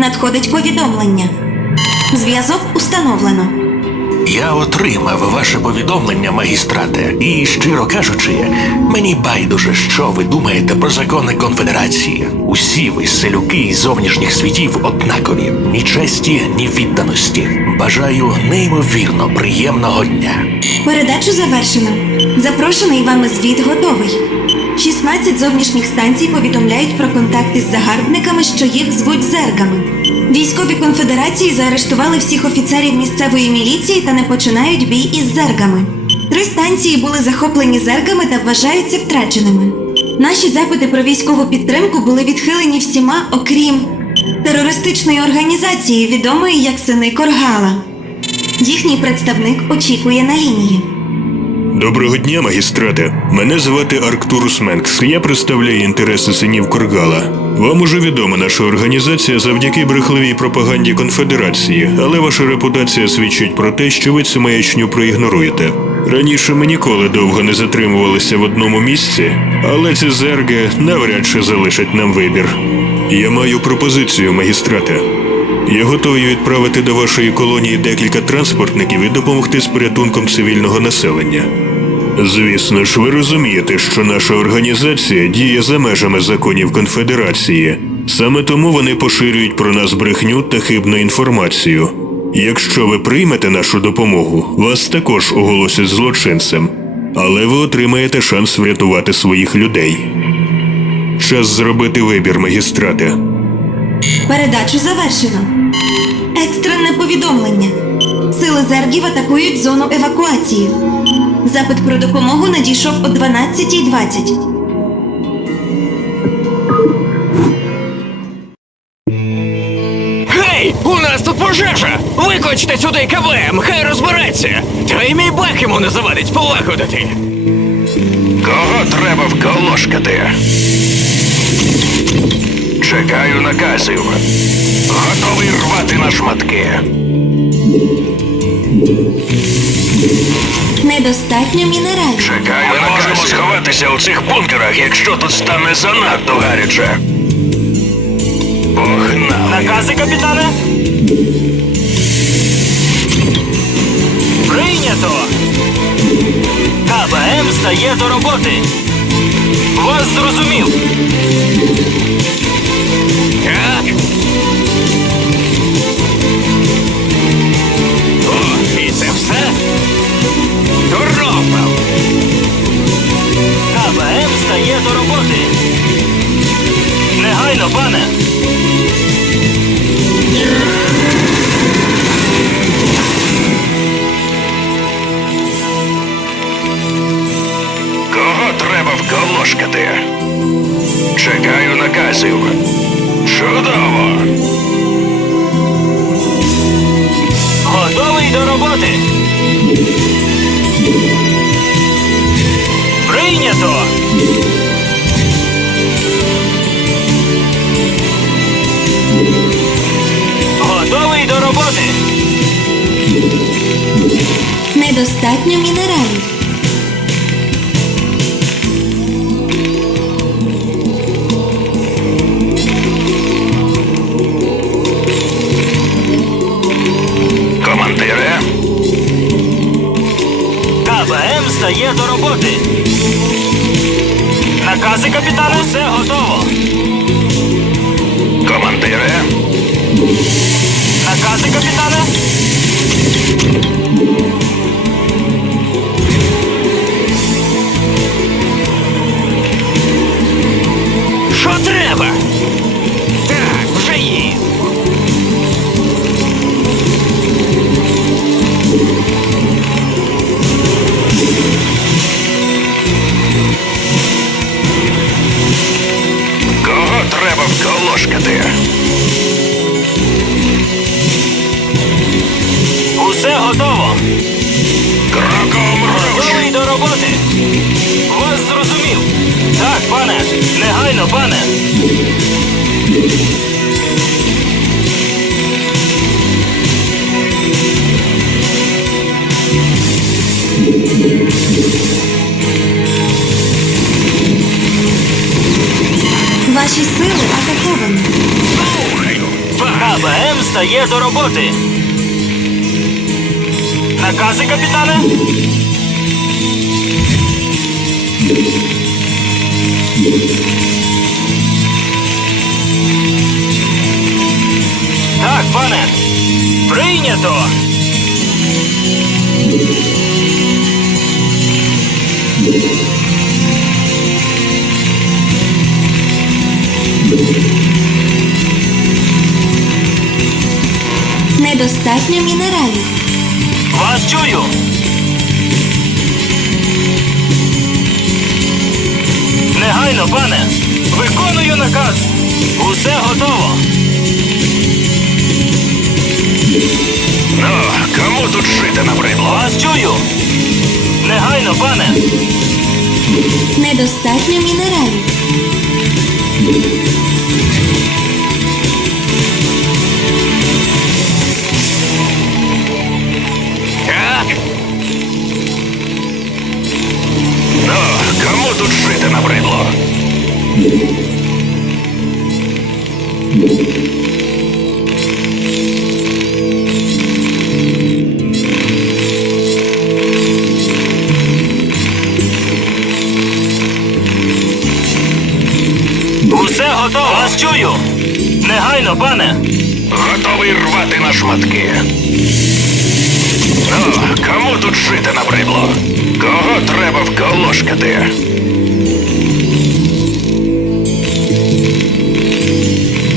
Надходить повідомлення. Зв'язок установлено. Я отримав ваше повідомлення, магістрате, і, щиро кажучи, мені байдуже, що ви думаєте про закони конфедерації. Усі ви, селюки із зовнішніх світів, однакові, ні честі, ні відданості. Бажаю неймовірно приємного дня. Передачу завершено. Запрошений вами звіт готовий. 16 зовнішніх станцій повідомляють про контакти з загарбниками, що їх звуть зергами. Військові конфедерації заарештували всіх офіцерів місцевої міліції та не починають бій із зергами. Три станції були захоплені зергами та вважаються втраченими. Наші запити про військову підтримку були відхилені всіма, окрім терористичної організації, відомої як сини Коргала. Їхній представник очікує на лінії. Доброго дня, магістрате. Мене звати Арктурус Менкс. Я представляю інтереси синів Коргала. Вам уже відома наша організація завдяки брехливій пропаганді конфедерації, але ваша репутація свідчить про те, що ви цю маячню проігноруєте. Раніше ми ніколи довго не затримувалися в одному місці, але ці зерги навряд чи залишать нам вибір. Я маю пропозицію, магістрате. Я готовий відправити до вашої колонії декілька транспортників і допомогти з порятунком цивільного населення. Звісно ж, ви розумієте, що наша організація діє за межами законів конфедерації. Саме тому вони поширюють про нас брехню та хибну інформацію. Якщо ви приймете нашу допомогу, вас також оголосять злочинцем, але ви отримаєте шанс врятувати своїх людей. Час зробити вибір, магістрате. Передачу завершено. Екстрене повідомлення. Сили зергів атакують зону евакуації. Запит про допомогу надійшов о 12.20. Гей, у нас тут пожежа! Викличте сюди КВМ, хай розбереться! Та й мій бак йому не завадить полагодити. Кого треба вколошкати? Чекаю наказів. Готовий рвати на шматки. Недостатньо мінералів. Чекаю Ми можемо сховатися у цих бункерах, якщо тут стане занадто гаряче. Погнали. Накази, капітане? Прийнято! КБМ стає до роботи. Вас зрозумів. Вколошкати? Чекаю наказів. Чудово! Готовий до роботи. Прийнято. Готовий до роботи. Недостатньо мінералів. Готово. Кроком руш! До роботи. Вас зрозумів. Так, пане. Негайно, пане. Ваші сили атаковані. Слухаю. КБМ стає до роботи. Накази, капітане? Так, пане. Прийнято. Недостатньо мінералів. Вас чую. Негайно, пане. Виконую наказ. Усе готово. Ну, кому тут жити набридло? Вас чую. Негайно, пане. Недостатньо мінералів. Тут жити набридло? Усе готово. Вас чую. Негайно, пане. Готовий рвати на шматки. Ну, кому тут жити набридло? Кого треба вколошкати?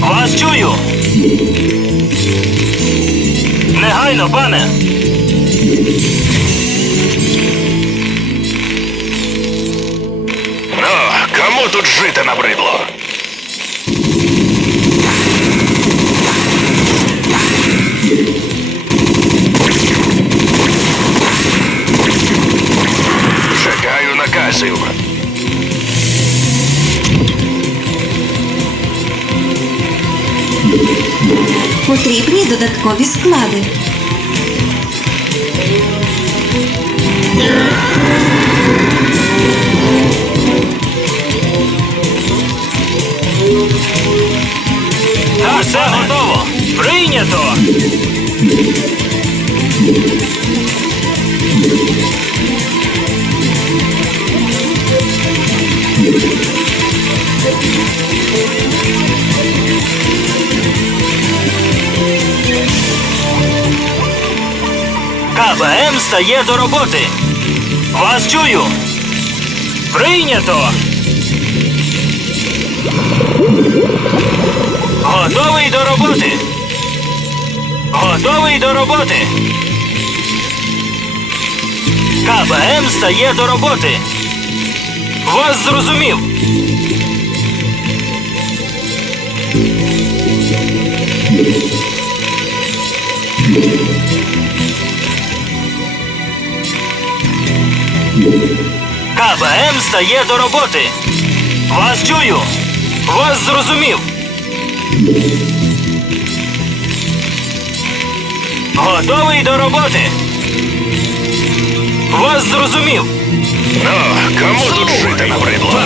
Вас чую. Негайно, пане. Ну, кому тут жити набридло? Потрібні додаткові склади. Все готово. Прийнято. КБМ стає до роботи. Вас чую. Прийнято. Готовий до роботи. Готовий до роботи. КБМ стає до роботи. Вас зрозумів. КБМ стає до роботи. Вас чую. Вас зрозумів. Готовий до роботи. Вас зрозумів. Ну, кому тут жити набридло?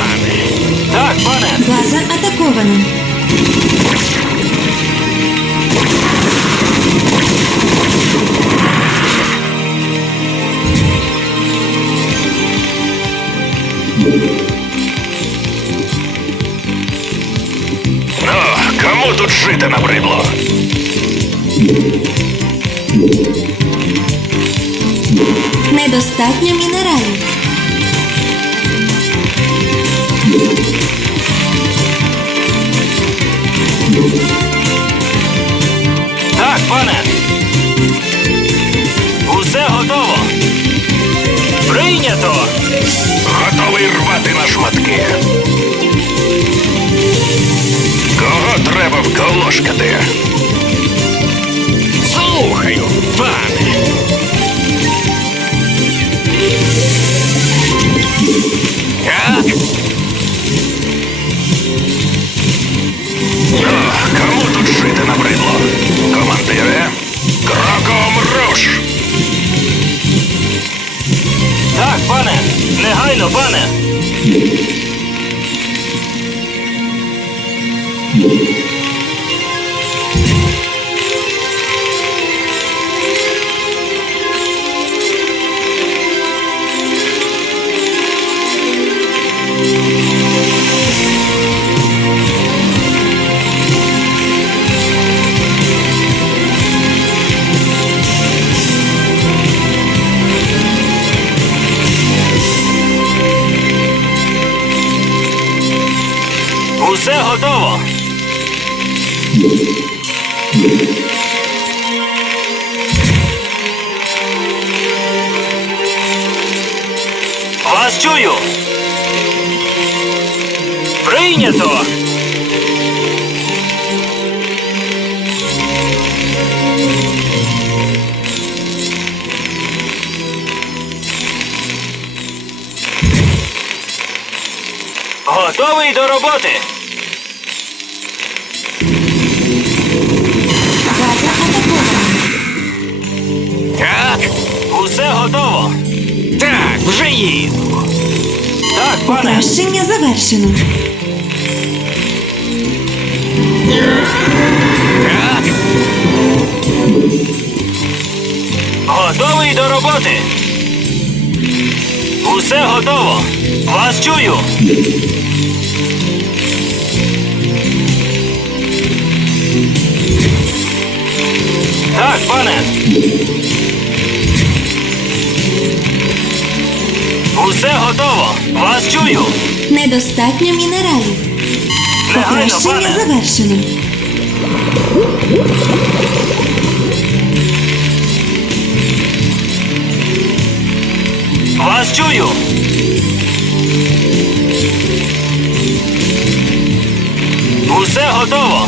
Так, пане. База атакована. Ну, кому тут жити набридло? Недостатньо мінералів. Треба? Слухаю, пане. Так? Ну, кому тут жити набридло? Командире? Кроком руш! Так, пане. Негайно, пане. Готовий до роботи. База атакована. Так. Усе готово. Так, вже їду. Так, пане. Покращення завершено. Так. Готовий до роботи. Усе готово. Вас чую. Пане. Усе готово. Вас чую. Недостатньо мінералів. Негайно, Покращення пане. завершено. Вас чую. Усе готово.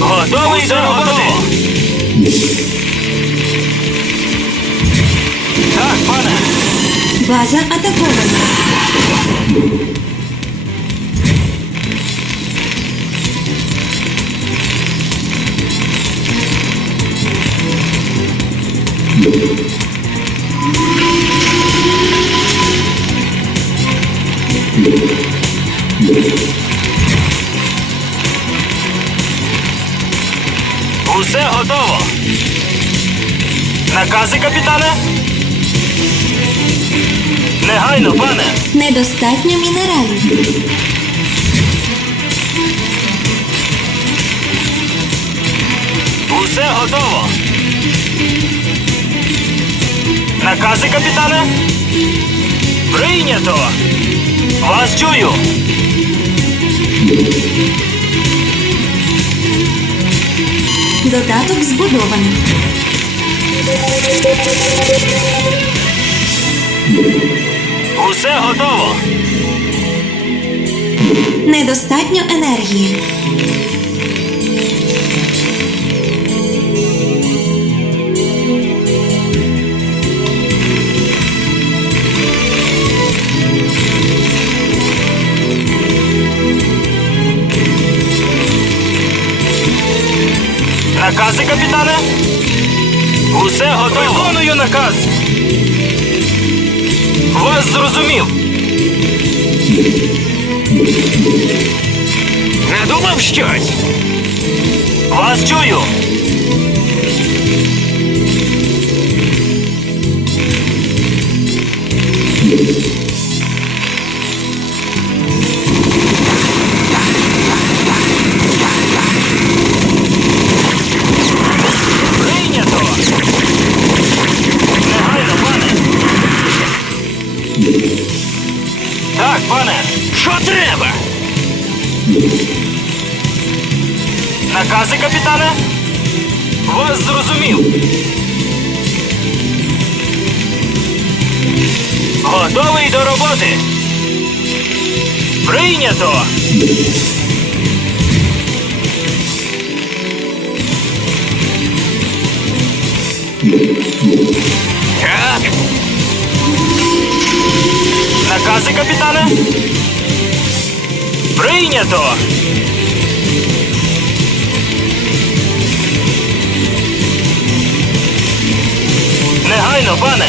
Готовий до роботи. База атакована. Недостатньо мінералів. Усе готово. Накази, капітане? Прийнято. Вас чую. Додаток збудовано. Усе готово. Недостатньо енергії. Накази, капітане? Усе готово. Виконую наказ. Вас зрозумів. Надумав щось. Вас чую. Роботи. Прийнято. Так. Накази, капітане? Прийнято. Негайно, пане.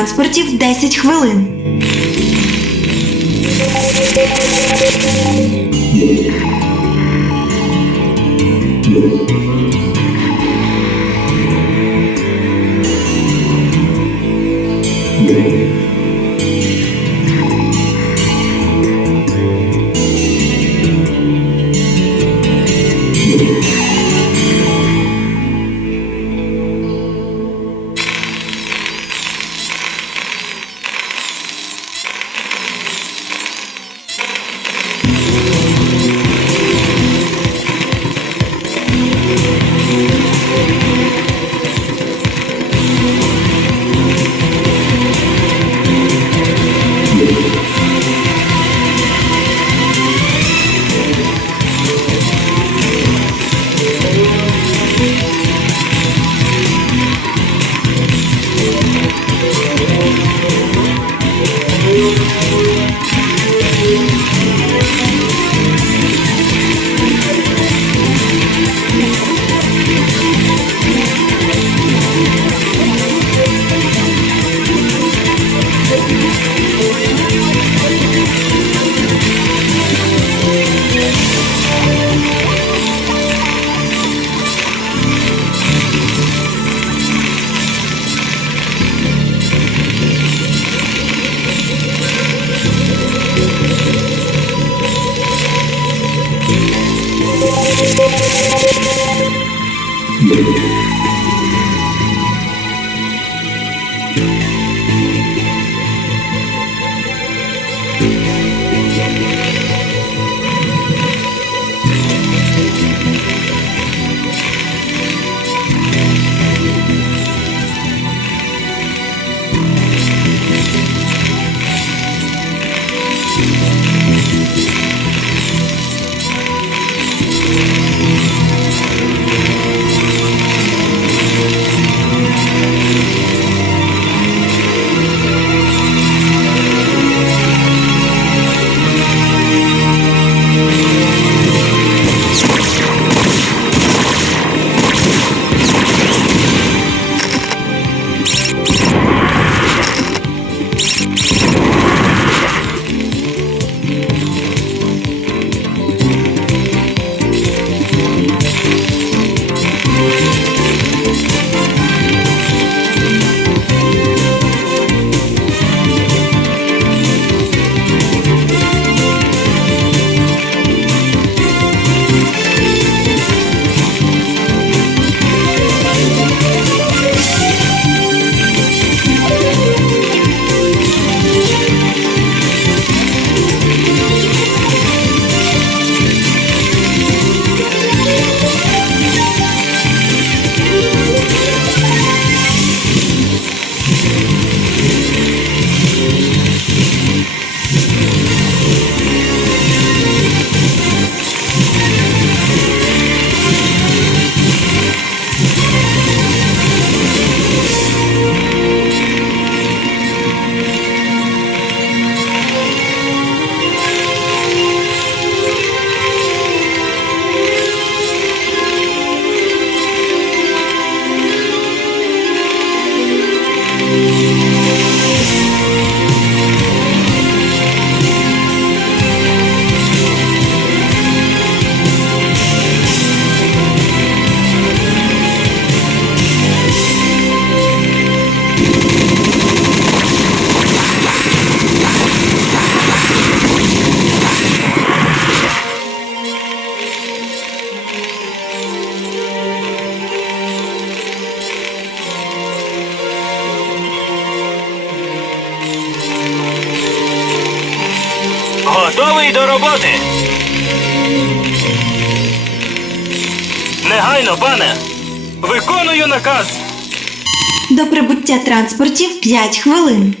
транспортів 10 хвилин. Транспортів 5 хвилин.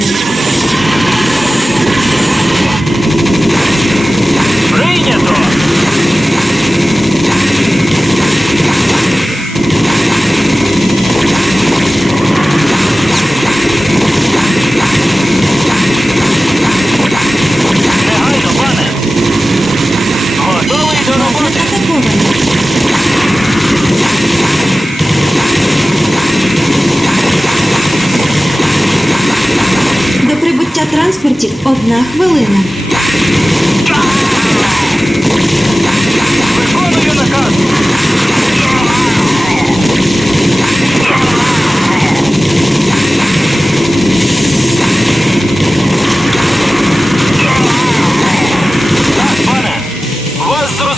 Thank you.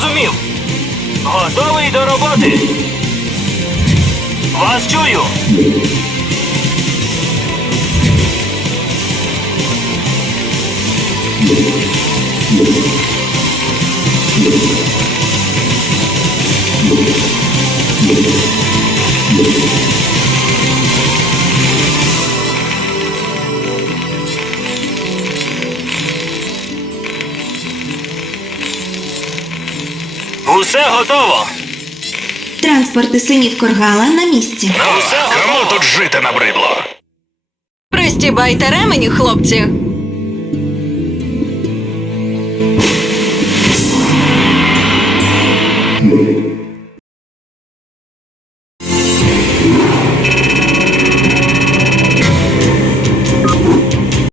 Зрозумів. Готовий до роботи. Вас чую. Усе готово. Транспорти синів Коргала на місці. Ну, кому тут жити набридло? Пристібайте ремені, хлопці.